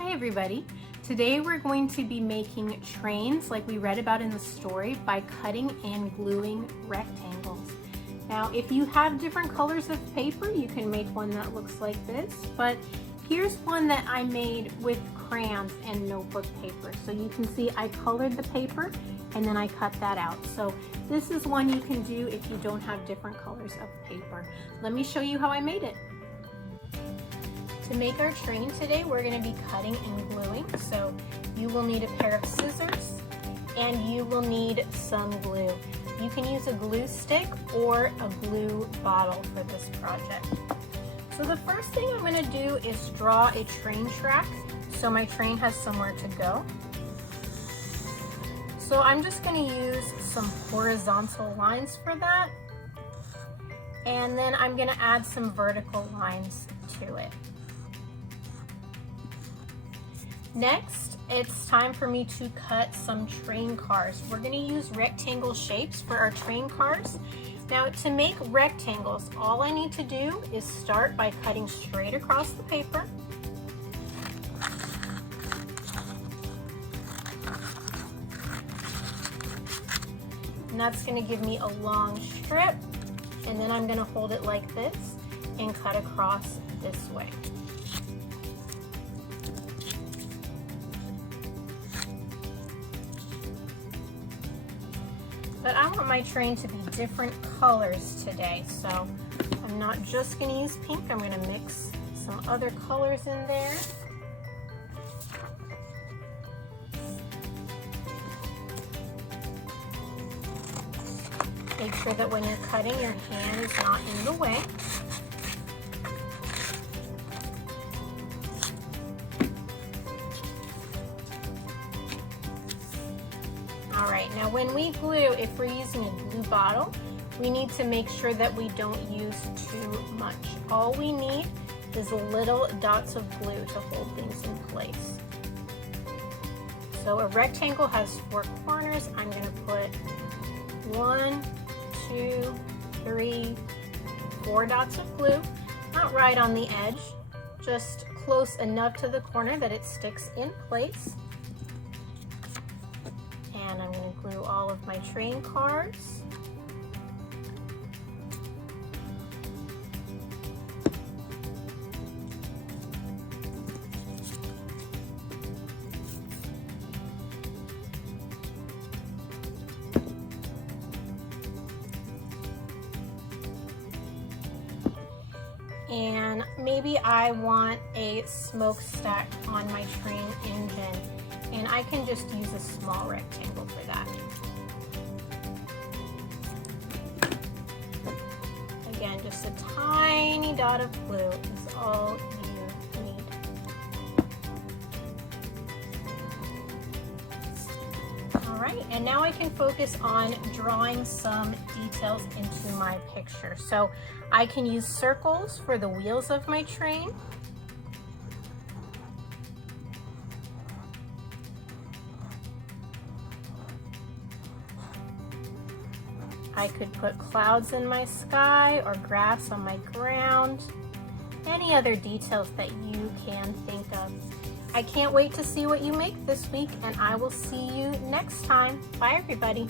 Hi everybody. Today we're going to be making trains like we read about in the story by cutting and gluing rectangles. Now if you have different colors of paper, you can make one that looks like this, but here's one that I made with crayons and notebook paper. So you can see I colored the paper and then I cut that out. So this is one you can do if you don't have different colors of paper. Let me show you how I made it. To make our train today, we're going to be cutting and gluing. So you will need a pair of scissors and you will need some glue. You can use a glue stick or a glue bottle for this project. So the first thing I'm going to do is draw a train track so my train has somewhere to go. So I'm just going to use some horizontal lines for that. And then I'm going to add some vertical lines to it. Next, it's time for me to cut some train cars. We're going to use rectangle shapes for our train cars. Now, to make rectangles, all I need to do is start by cutting straight across the paper. And that's going to give me a long strip. And then I'm going to hold it like this and cut across this way. But I want my train to be different colors today, so I'm not just going to use pink, I'm going to mix some other colors in there. Make sure that when you're cutting, your hand is not in the way. Alright, now when we glue, if we're using a glue bottle, we need to make sure that we don't use too much. All we need is little dots of glue to hold things in place. So a rectangle has 4 corners. I'm going to put 1, 2, 3, 4 dots of glue. Not right on the edge, just close enough to the corner that it sticks in place. And I'm going to glue all of my train cars. And maybe I want a smokestack on my train engine. And I can just use a small rectangle for that. Again, just a tiny dot of glue is all you need. All right, and now I can focus on drawing some details into my picture. So I can use circles for the wheels of my train. I could put clouds in my sky or grass on my ground. Any other details that you can think of. I can't wait to see what you make this week, and I will see you next time. Bye, everybody.